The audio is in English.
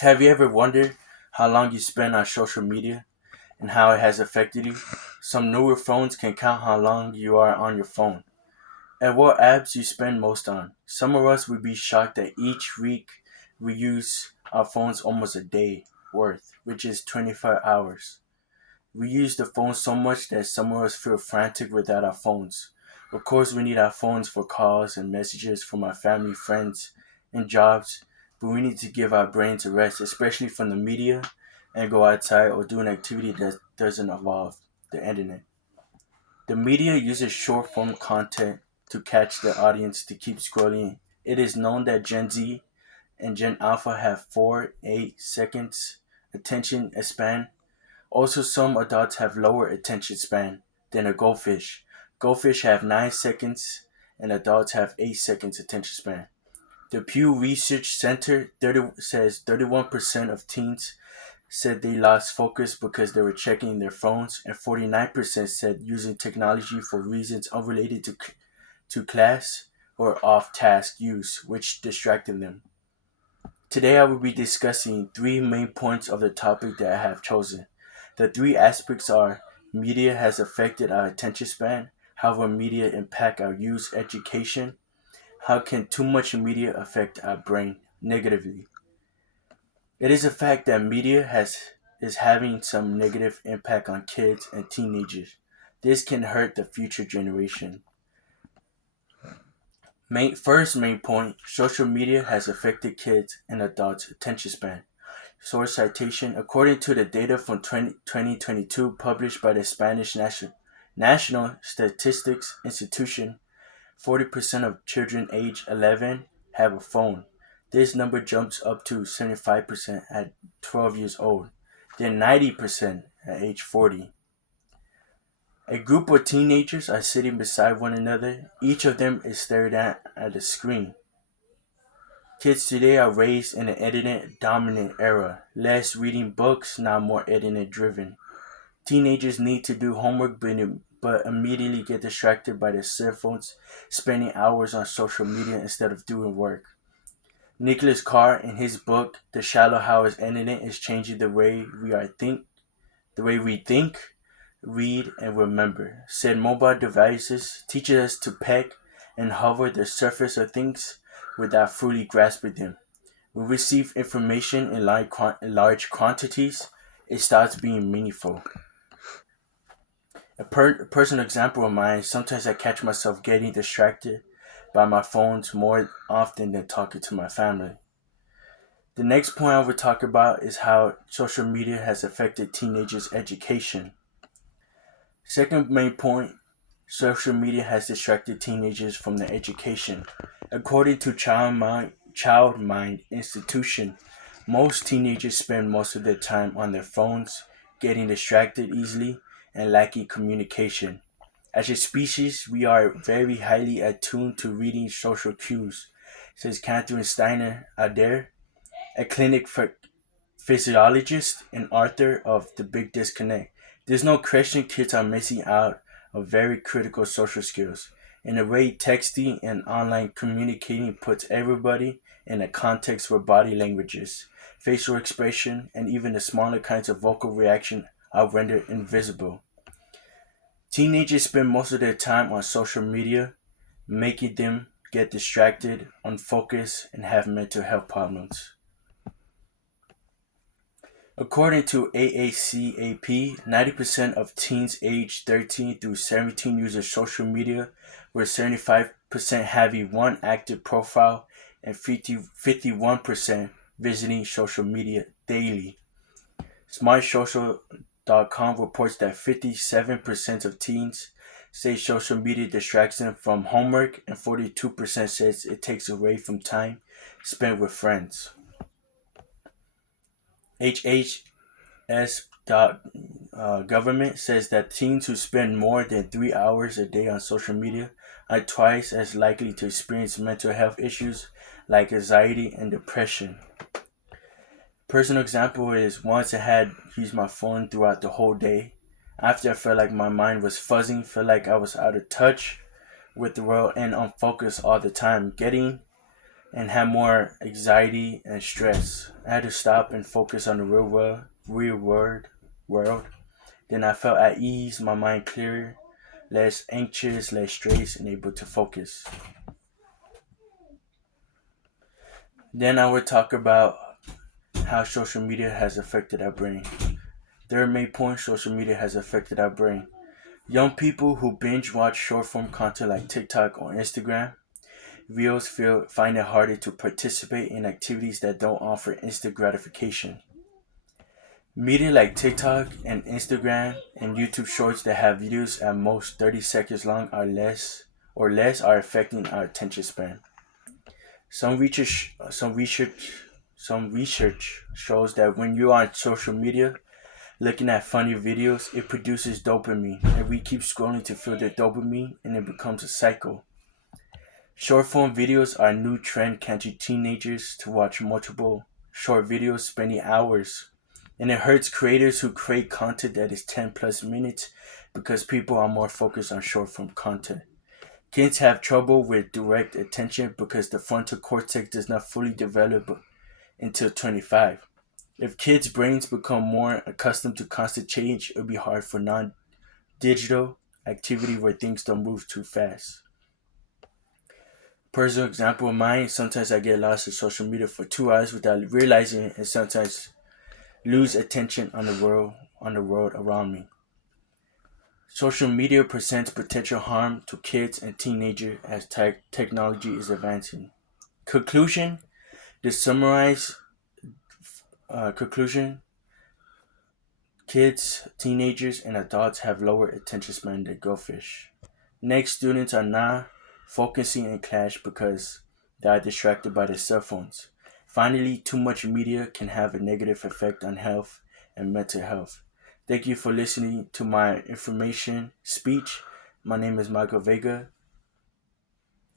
Have you ever wondered how long you spend on social media and how it has affected you? Some newer phones can count how long you are on your phone and what apps you spend most on. Some of us would be shocked that each week we use our phones almost a day worth, which is 25 hours. We use the phone so much that some of us feel frantic without our phones. Of course, we need our phones for calls and messages from our family, friends, and jobs, but we need to give our brains a rest, especially from the media, and go outside or do an activity that doesn't involve the internet. The media uses short form content to catch their audience to keep scrolling. It is known that Gen Z and Gen Alpha have 4 8 seconds attention span. Also, some adults have lower attention span than a goldfish. Goldfish have 9 seconds and adults have 8 seconds attention span. The Pew Research Center says 31% of teens said they lost focus because they were checking their phones, and 49% said using technology for reasons unrelated to class or off task use, which distracted them. Today, I will be discussing three main points of the topic that I have chosen. The three aspects are media has affected our attention span, how will media impact our use education, how can too much media affect our brain negatively. It is a fact that media has is having some negative impact on kids and teenagers. This can hurt the future generation. First main point, social media has affected kids and adults' attention span. Source citation: according to the data from 2022 published by the Spanish National Statistics Institution, 40% of children age 11 have a phone. This number jumps up to 75% at 12 years old, then 90% at age 40. A group of teenagers are sitting beside one another. Each of them is staring at a screen. Kids today are raised in an internet dominant era, less reading books, now more internet driven. Teenagers need to do homework but immediately get distracted by their cell phones, spending hours on social media instead of doing work. Nicholas Carr, in his book The Shallow How His Internet is Changing the way we think, read, and remember, said mobile devices teach us to peck and hover the surface of things without fully grasping them. We receive information in large quantities, it starts being meaningful. A personal example of mine, sometimes I catch myself getting distracted by my phones more often than talking to my family. The next point I will talk about is how social media has affected teenagers' education. Second main point, social media has distracted teenagers from their education. According to Child Mind Institution, most teenagers spend most of their time on their phones, getting distracted easily, and lacking communication. As a species, we are very highly attuned to reading social cues, says Catherine Steiner Adair, a clinic physiologist and author of The Big Disconnect. There's no question kids are missing out on very critical social skills. In a way, texting and online communicating puts everybody in a context where body languages, facial expression, and even the smaller kinds of vocal reaction are rendered invisible. Teenagers spend most of their time on social media, making them get distracted, unfocused, and have mental health problems. According to AACAP, 90% of teens aged 13 through 17 use social media, with 75% having one active profile and 51% visiting social media daily. SmartSocial.com reports that 57% of teens say social media distracts them from homework, and 42% says it takes away from time spent with friends. HHS government says that teens who spend more than 3 hours a day on social media are twice as likely to experience mental health issues like anxiety and depression. Personal example is once I had used my phone throughout the whole day. After I felt like my mind was fuzzing, felt like I was out of touch with the world and unfocused all the time. and had more anxiety and stress. I had to stop and focus on the real world. Then I felt at ease, my mind clearer, less anxious, less stressed, and able to focus. Then I would talk about how social media has affected our brain. Third main point, social media has affected our brain. Young people who binge watch short form content like TikTok or Instagram videos find it harder to participate in activities that don't offer instant gratification. Media like TikTok and Instagram and YouTube Shorts that have videos at most 30 seconds long are affecting our attention span. Some research shows that when you are on social media looking at funny videos, it produces dopamine, and we keep scrolling to feel the dopamine, and it becomes a cycle. Short form videos are a new trend catching teenagers to watch multiple short videos, spending hours. And it hurts creators who create content that is 10 plus minutes because people are more focused on short form content. Kids have trouble with direct attention because the frontal cortex does not fully develop until 25. If kids' brains become more accustomed to constant change, it'll be hard for non digital activity where things don't move too fast. Personal example of mine, sometimes I get lost in social media for 2 hours without realizing it, and sometimes lose attention on the world around me. Social media presents potential harm to kids and teenagers as technology is advancing. Conclusion: to summarize, conclusion: kids, teenagers, and adults have lower attention span than goldfish. Next, students are not focusing in class because they are distracted by their cell phones. Finally, too much media can have a negative effect on health and mental health. Thank you for listening to my information speech. My name is Michael Vega.